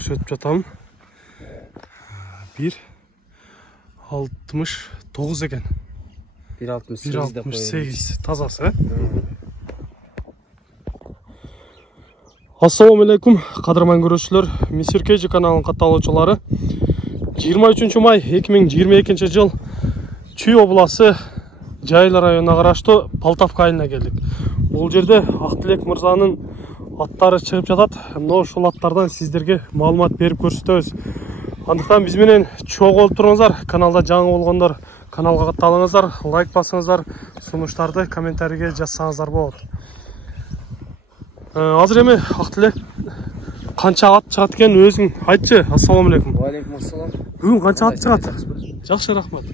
көрсөтүп жатам. 1.69 экен. 1.68 тазасы. Ассаламу алейкум, кадырман көрүүчүлөр. Мисир Кейджи каналынын катталуучулары. 23 май 2022 жыл Чүй обласы Жайыл районуна караштуу Полтавка айылына келдик. Бул жерде Актилек мырзанын аттары чыгып жатат. Мына ушул аттардан сиздерге маалымат берип көрсөтөбүз. Андыктан биз менен чогуу болуп туруңуздар. Каналда жаңы болгондор каналга катталыңыздар, лайк басыңыздар, сунуштарды комментарийге жазсаңыздар болот. Азыр эми Актилек канча ат чыгат экен өзүң айтчы. Ассаламу алейкум. Ва алейкум ассалам. Бүгүн канча ат чыгат? Жакшы, рахмат.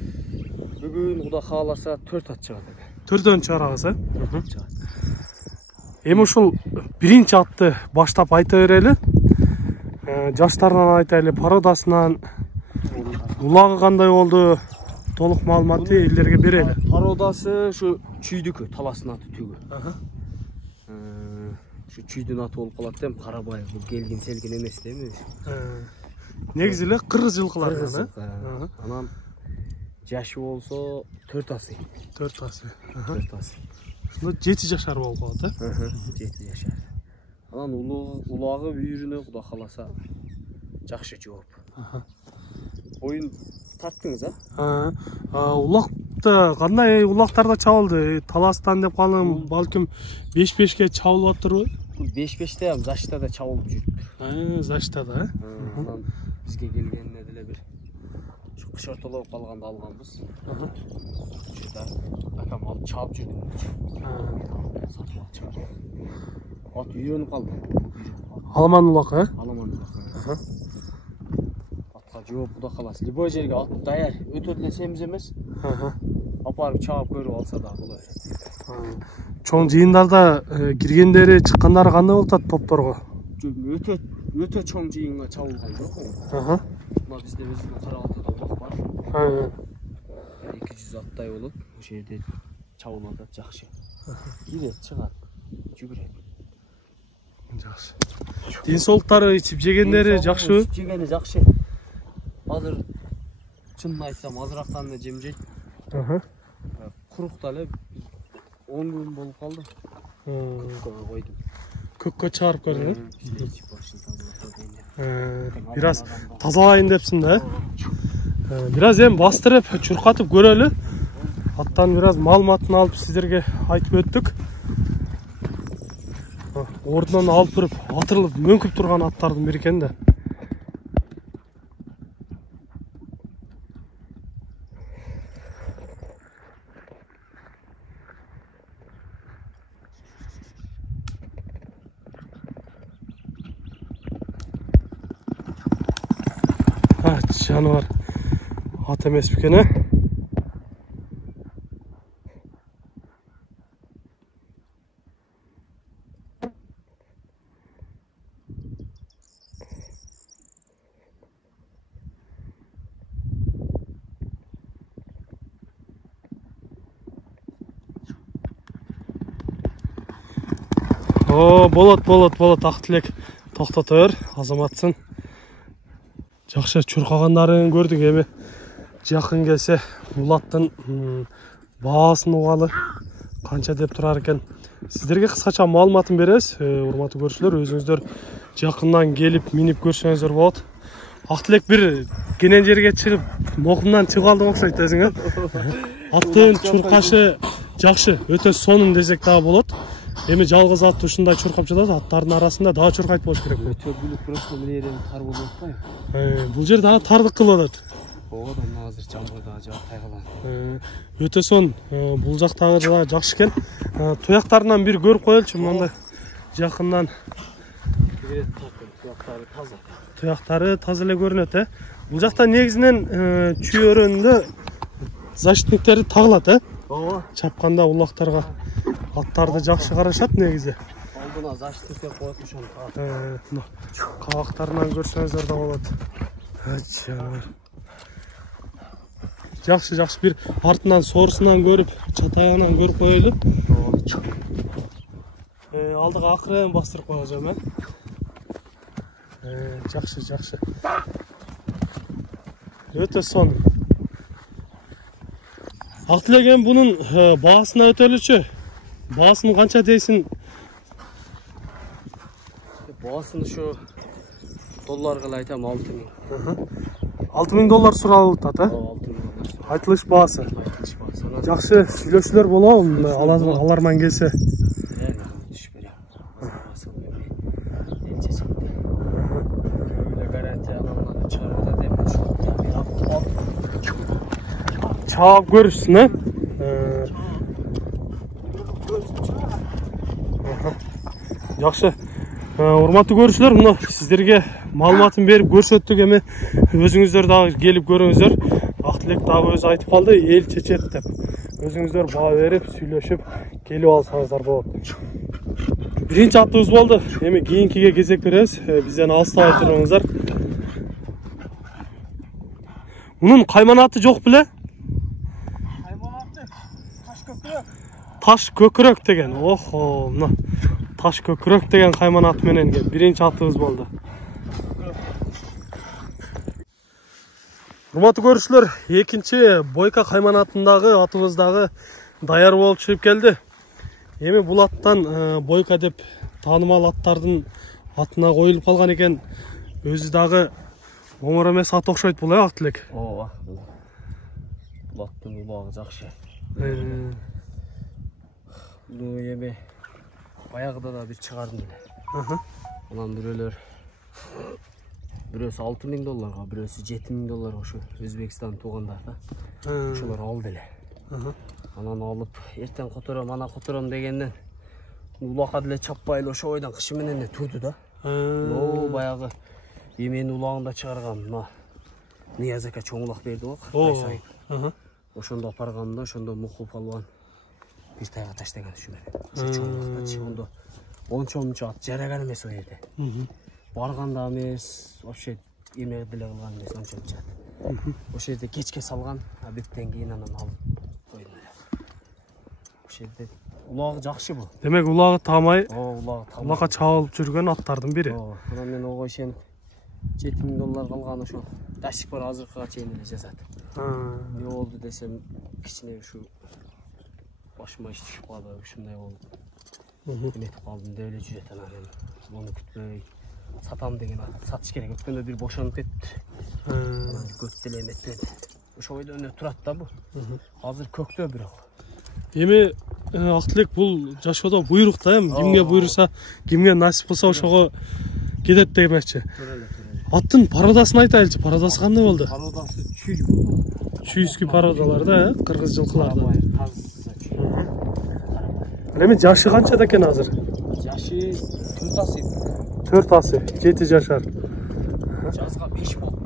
Бүгүн Кудай кааласа 4 ат чыгат. 4дөн чыгарабыз, Эми ушул биринчи атты баштап айта берели. Жаштарынан айтайлы, пародасынан, улагы кандай болду, толук маалыматты элдерге берели. Пародасы ушу Чүйдүкү, таластын аты Түгү. Ушу Чүйдүн аты болуп калат деп карабай, бул келгин селгин эмес дейми? Негизи эле кыргыз жылкылар, Анан жашы болсо 4 асы. 4 асы. 4 асы. 7 жашар болуп калат, 7 жашар. Анан улагы бүйүрүнө Кудай кааласа жакшы жооп. Оюн тарттыңыз, Улакта кандай улактарда чабылды? Таластан деп калым, балким 5-5ке чабылып атырбы? 5-5те ham Зашта да чабылып жүрүптүр. Зашта да, Анан бизге келгенде деле бир ушу кыш ортолоп калганда алганбыз. Акам алып чабып жүрдүм. Сатып алып чабып. Ат үйрөнүп калды. Аламан улак, Аламан улак. Атка жооп Кудай кааласа. Любой жерге ат даяр, өтө деле семиз эмес. Апарып чабып көрүп алса да болот. Чоң жыйындарда киргендери, чыккандары кандай болуп атат топторго? Өтө чоң жыйынга чабылган жок. Мына бизде өзүнүн Карагалтада улак бар. 200 аттай болот. Ошол жерде чабылып атат, жакшы. Кирет, чыгат, жүгүрөт. Жакшы. Ден соолуктары, ичип жегендери жакшыбы? Ичип жегени жакшы. Азыр чынын айтсам, азырактан эле жем жейт. Курукта эле 10 күн болуп калды. Койдум. Көккө чыгарып көрдүң, Бир аз тазалайын депсиң да, Бир аз эми бастырып, чуркатып көрөлү. Аттан бир аз маалыматын алып сиздерге айтып өттүк. Ордунан алып туруп, атырылып мөңкүп турган аттардын бири экен да. Жаныбар ат эмес бекен, болот, Актилек токтото бер, азаматсың. Жакшы чуркагандарын көрдүк, эми жакын келсе улаттын баасын угалы канча деп турар экен. Сиздерге кыскача маалыматын беребиз, урматтуу көрүүчүлөр, өзүңүздөр жакындан келип минип көрсөңүздөр болот. Актилек бир кенен жерге чыгып, мокумдан чыгып алдым окшойт өзүңө. Аттын чуркашы жакшы, өтө сонун десек дагы болот. Эми жалгыз ат ушундай чуркап жатат, аттардын арасында дагы чуркайт болуш керек. Өтө бүлүк просто мына жерден тар болуп атпайбы? Бул жер дагы тардык кылып атат. Ооба, мына азыр жамбы дагы жактай калган. Өтө сон, бул жактагы дагы жакшы экен. Туяктарынан бир көрүп коелучу, мында жакындан. Туяктары таза. Туяктары таза эле көрүнөт, Бул жакта негизинен чүй өрөөнүндө защитниктери тагылат, Ооба. Чапканда улактарга аттарды жакшы карашат негизи. Алдына защитниктер коюп ошону тагат. Кабактарынан көрсөңүздөр да болот. Жакшы, бир артынан соорусунан көрүп, чатагынан көрүп коелу. Алдыга акырын бастырып коелу, Жақсы, жақсы. Өте сон. Ақтілеген бұның бағасына өтеліші. Бағасын қанша дейсін? Бағасын şu доллар қылай айтам 6000. $6000 сұралып тата? 6000. Айтылыш бағасы. Жақсы сөйлеушілер болады, аларман келсе. Çağып көрсін, Жақсы. Урматтуу көрүүчүлөр, мына сиздерге маалыматын берип көрсөттүк, эми өзүңүздөр дагы келип көрүңүздөр. Ақтілек дагы өзү айтып калды, эл чечет деп. Өзүңүздөр баа берип, сүйлөшүп, келип алсаңыздар болот. Биринчи аттыбыз болду. Эми кийинкиге кезек беребиз. Бизден алыстабай туруңуздар. Мунун кайман аты жок беле? Таш көкүрөк деген. Охо, мына Таш көкүрөк деген кайман ат менен биринчи атыбыз болду. Урматтуу көрүүчүлөр, экинчи бойка кайман атындагы атыбыз дагы даяр болуп чыгып келди. Эми бул аттан бойка деп таанымал аттардын атына коюлуп калган экен. Өзү дагы оңор эмес ат окшойт бул, Ақтілек. Ооба. Бул аттын улагы жакшы. Бул эми баягыда да бир чыгардым эле. Анан бирөөлөр бирөөсү $6000, бирөөсү $7000 ошо Өзбекстан туугандар да. Ошолор алды эле. Анан алып, эртең котором, ана котором дегенден улакка деле чаппай эле ошо бойдон кышы менен эле турду да. О, баягы эменин улагында чыгарган, мына Нияз ака чоң улак берди го, 40 сайын. Ошондо апарганда, ошондо мукул палван бир тайга таштаган ушу менен. Ошо чоң улакта чыгында ончо ат жараган эмес о жерде. Барганда эмес, вообще эме деле кылган эмес ончо ат. Ошо жерде кечке салган, обедтен кийин анан алып койдум эле. Ошо жерде улагы жакшы бул. Демек улагы таамай, улагы таамай. Улакка чабылып жүргөн аттардын бири. Анан мен ого ишенип $7000 калган ошо ташып бар азыркыга чейин эле жазат. Не болду десем, кичине ушу башыма иш түшүп калды, ушундай болду. Эметип калдым деп эле жүрөт анан муну күтпөй сатам деген сатыш керек. Өткөндө бир бошонуп кетти. Көп деле эметпеди. Ошо бойдо өнө турат да бул. Азыр көктө бирок. Эми Ақтілек бул жашоодо буйрук да, кимге буйруса, кимге насип кылса ошого кетет демекчи. Аттын пародасын айтайлычы, пародасы кандай болду? Пародасы чүй болду. Чүйскү пародалар да, кыргыз жылкыларда. Эми жашы канчада экен азыр? Жашы 4 асы. 4 асы, 7 жашар. Жазга 5 болду.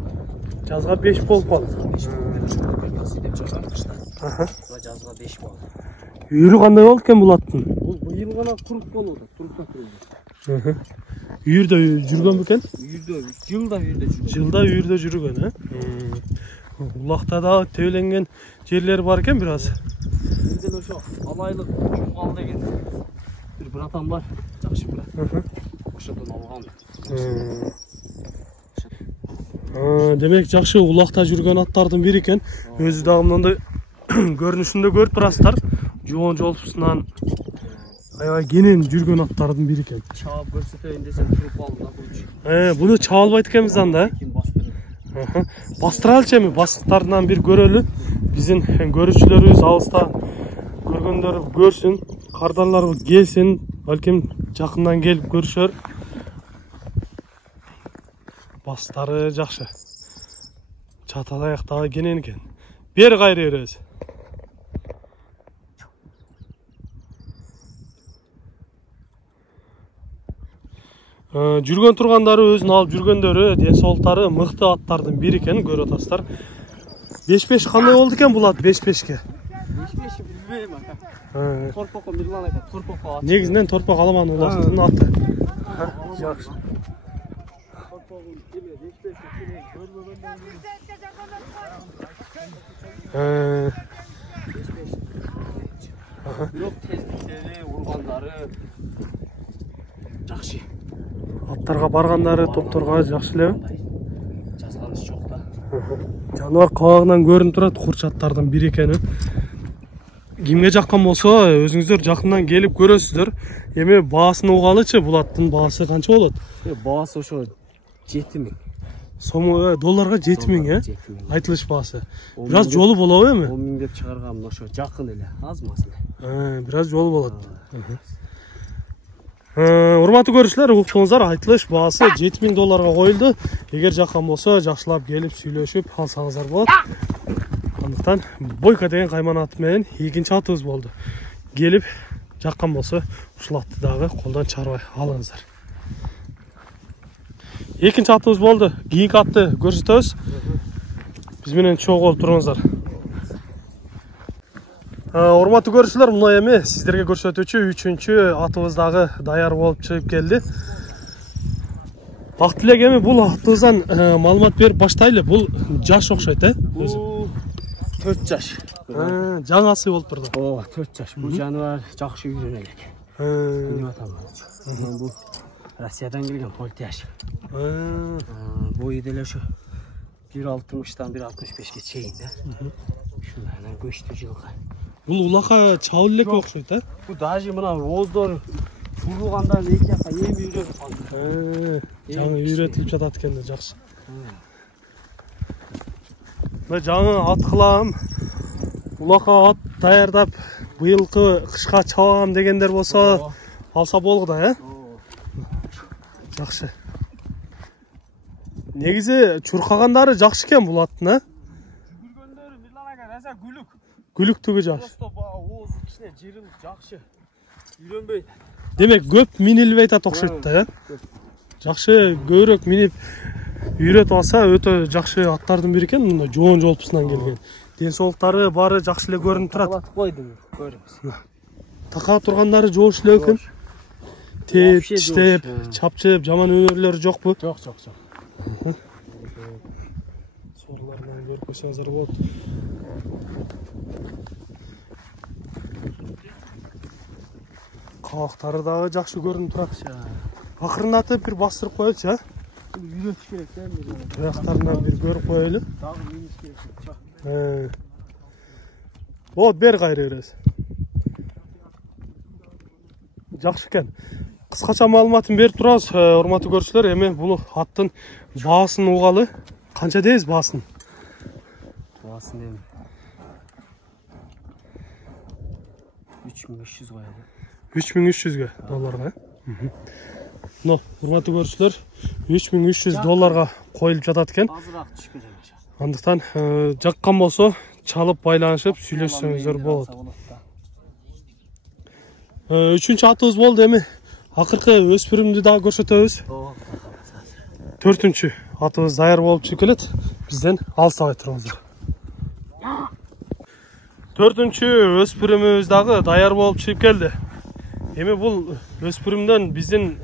Жазга 5 болуп калды. 4 асы деп жазган кышта. Жазга 5 болду. Үйүрү кандай болду экен бул аттын? Бул быйыл гана туруп болду, турупта турду. Үйүрдө жүргөн бекен? Жылда үйүрдө жүргөн. Жылда үйүрдө жүргөн, Улакта да тебеленген жерлери бар экен бир аз. Менден ошо алайлык жумгал деген бир братан бар, жакшы брат. Ошодон алган. Демек жакшы улакта жүргөн аттардын бири экен. Өзү дагы мындай көрүнүшүндө көрүп турасыздар. Жоон жолпусунан аябай кенен жүргөн аттардын бири экен. Чаап көрсөтөйүн десем туруп калды да буйчу. Буну чаалбайт экенбиз анда. Бастыралычы эми бастыктарынан бир көрөлү. Биздин көрүүчүлөрүбүз алыста көргөндөр көрсүн, кардарлар келсин, балким жакындан келип көрүшөр. Бастары жакшы. Чатал аяктагы кенен экен. Бери кайры беребиз. Жүргөн тургандары өзүн алып жүргөндөрү, ден соолуктары мыкты аттардын бири экен, көрүп атасыздар. 5-5 кандай болду экен бул ат 5-5ке? 5-5 билбейм ака. Торпокко Мирлан ака, торпокко ат. Негизинен торпок аламан улактын аты. Жакшы. Торпогун эме 5-5 көрбөгөндөн бирок тездиктери, ургандары жакшы. Аттар улаттарга баргандары топторго жакшы элеби? Жазганыш жок да. Жаныбар кабагынан көрүнүп турат курчаттардын бири экени. Кимге жаккан болсо, өзүңүздөр жакындан келип көрөсүздөр. Эми баасын угалычы, бул аттын баасы канча болот? Баасы ошо 7000 сом, долларга 7000, 7000. айтылыш баасы. Бираз жолу болобу эми? 10.000 деп чыгаргам, ошо жакын эле, аз маселе. Бираз жолу болот. Урматтуу көрүүчүлөр, уктуңуздар, айтылыш баасы 7000 долларга коюлду. Эгер жаккан болсо, жакшылап келип сүйлөшүп алсаңыздар болот. Андыктан Бойко деген кайман аты менен экинчи атыбыз болду. Келип жаккан болсо, ушул атты дагы колдон чарбай алыңыздар. Экинчи атыбыз болду. Кийинки атты көрсөтөбүз. Биз менен чогуу болуп туруңуздар. Урматтуу көрүүчүлөр, мына эми сиздерге көрсөтүүчү 3-чү атыбыз дагы даяр болуп чыгып келди. Бактылык эми бул атыбыздан маалымат берип баштайлы. Бул жаш окшойт, Бул 4 жаш. Жаңасы болуп турду. 4 жаш. Бул жаныбар жакшы үйрөнө элек. Деп аталат. Бул Россиядан келген полтяж. Бою деле ошо 1.60-тан 1.65ге чейин да. Ушундай көчтүү жылкы. Бул улакка чабыл элек окшойт, Бул даже мына ооздор турганда эки жакка эми үйрөнүп калды. Жаңы үйрөтүлүп жатат экен да, жакшы. Мен жаңы ат кылам, улакка ат даярдап, быйылкы кышка чабагам дегендер болсо, алса болду да, Жакшы. Негизи чуркагандары жакшы экен бул аттын, Жүгүргөндөрү Мирлан ага раса гүлүк. Гүлүктүгү жакшы. Просто ооз кичине жырылып жакшы. Үйрөнбөйт. Демек көп минилбей атат окшойт да, Жакшы көбүрөөк минип үйрөтүп алса өтө жакшы аттардын бири экен, мындай жоон жолпусунан келген. Ден соолуктары баары жакшы эле көрүнүп турат. Койдум, көрүңүз. Така тургандары жоош эле экен. Теп, чиштеп, чапчып, жаман өнөрлөрү жокпу? Жок. Сорларынан көрүп койсоңуздар болот. Кабактары дагы жакшы көрүнүп турат. Акырындатып бир бастырып коелучу, Үйрөтүш керек да. Аяктарынан бир көрүп коелу. Дагы миниш керек. Вот, бер кайры беребиз. Жакшы экен. Кыскача маалыматын берип турабыз, урматтуу көрүүчүлөр. Эми бул аттын баасын угалы. Канча дейбиз баасын? Баасын эми 3300 коёлу. 3300 долларга. Но, урматтуу көрүүчүлөр, 3300 долларга коюлуп жатат экен. Азыраак түшкөн жаша. Андыктан жаккан болсо, чалып байланышып сүйлөшсөңүздөр болот. 3-чү атыбыз болду эми. Акыркы өспүрүмдү дагы көрсөтөбүз. 4-чү атыбыз даяр болуп чыгып келет. Бизден алыстабай туруңуздар. 4-чү өспүрүмүбүз дагы даяр болуп чыгып келди. Эми бул өспүрүмдөн биздин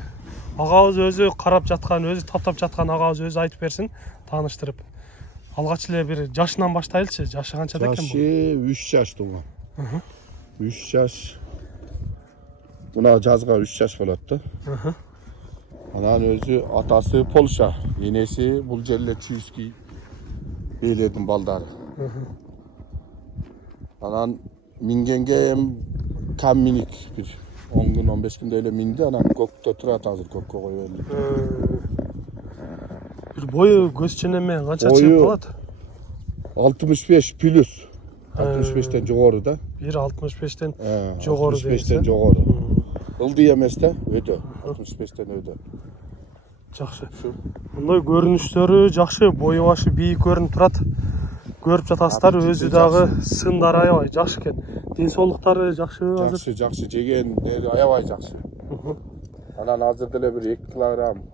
агабыз өзү карап жаткан, өзү таптап жаткан агабыз өзү айтып берсин, тааныштырып. Алгач эле бир жашынан баштайлычы. Жашы канчада экен бул? Жашы 3 жаш тууган. 3 жаш. Мына жазга 3 жаш болот да. Анан өзү атасы Полша, энеси бул жерде Чуйский бийлердин балдары. Анан мингенге эми кам миник бир 10 күн 15 күндө эле минди, анан көктө турат азыр, көккө коюп элди. Бир бою көз ченеме канча чыгып калат? 65 плюс. 65тен жогору да. 1.65тен жогору. 65тен жогору. Ылдый эмес да, өтө. 65тен өтө. Жакшы. Мындай көрүнүштөрү жакшы, бою башы бийик көрүнүп турат. Көрүп жатасыздар, өзү дагы сындары аябай жакшы экен. Ден соолуктары жакшыбы азыр? Жакшы, жегендери аябай жакшы. Анан азыр деле бир 2 килограмм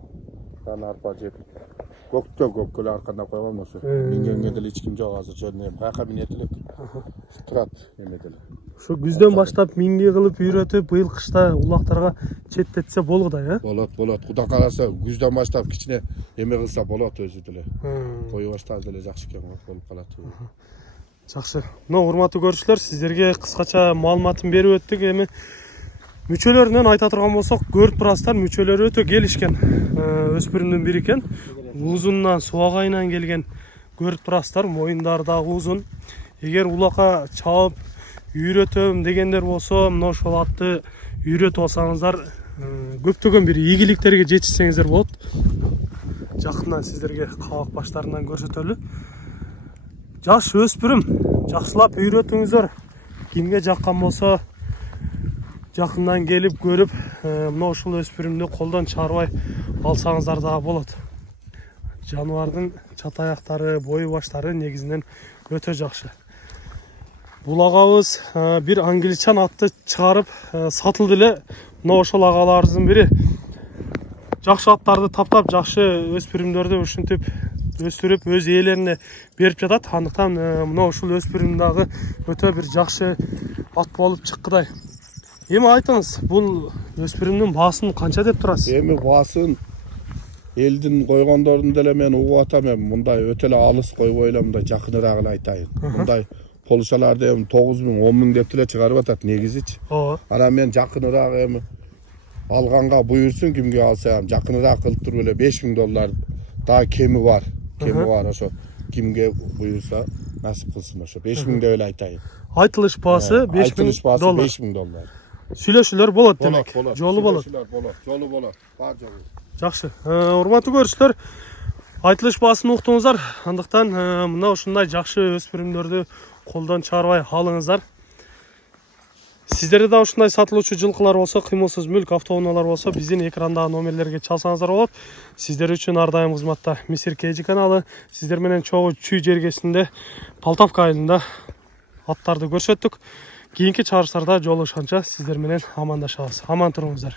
арпа жеп. Көккө аркандан койгон ошо. Мингенге деле эч ким жок азыр, жөнүнө каяка минет элек. Турат эме деле. Ошо күздөн баштап минге кылып үйрөтүп, быйыл кышта улактарга четтетсе болду да, Болот. Кудай кааласа, күздөн баштап кичине эме кылса болот өзү деле. Кою баштар деле жакшы экен болуп калат. Жакшы. Урматтуу көрүүчүлөр, сиздерге кыскача маалыматын берип өттүк. Эми Мүчөлөрүнөн айта турган болсок, көрт брастар мүчөлөрү өтө келишкен өспүрүмдүн бири экен. Узунунан суагайынан келген көрт брастар, моюндары дагы узун. Эгер улакка чабып үйрөтөм дегендер болсо, мына ошол атты үйрөтүп алсаңыздар, көптөгөн бир ийгиликтерге жетишсеңиздер болот. Жакындан сиздерге кабак баштарынан көрсөтөлү. Жаш өспүрүм, жакшылап үйрөтүңүздөр. Кимге жаккан болсо, жакындан келип көрүп, мына ушул өспүрүмдү колдон чыгарбай алсаңыздар дагы болот. Жаныбардын чат аяктары, бою баштары негизинен өтө жакшы. Бул агабыз бир англичан атты чыгарып сатылды эле. Мына ошол агаларыбыздын бири жакшы аттарды таптап, жакшы өспүрүмдөрдү ушинтип өстүрүп өз ээлерине берип жатат. Андыктан мына ушул өспүрүм дагы өтө бир жакшы ат болуп чыккыдай. Эми айтыңыз, бул өспүрүмдүн баасын канча деп турасыз? Эми баасын элдин койгондорун деле мен угуп атам. Мындай өтө эле алыс койбой эле, мындай жакыныраак эле айтайын. Мындай полушаларды эми 9 000, 10 000 деп эле чыгарып атат негизичи. Анан мен жакыныраак эми алганга буйрсун, кимге алса ham жакыныраак кылып туруп эле $5000 дагы кеми бар. Кеми бар, ошо кимге буйрса насип кылсын, ошо 5000 деп эле айтайын. Айтылыш баасы $5000. $5000. Сүйлөшүүлөр болот демек. Жолу болот. Жолу болот. Бар жолу. Жакшы. Урматтуу көрүүчүлөр, айтылыш баасын уктуңуздар. Андыктан мына ушундай жакшы өспүрүмдөрдү колдон чыгарбай алыңыздар. Сиздерде да ушундай сатылуучу жылкылар болсо, кыймылсыз мүлк автоунаалар болсо, биздин экрандагы номерлерге чалсаңыздар болот. Сиздер үчүн ар дайым кызматта Мисир KG каналы. Сиздер менен чогуу Чүй жергесинде Полтавка айылында аттарды көрсөттүк. Кийинки чыгарыштарда жолугушканча сиздер менен амандашабыз. Аман туруңуздар.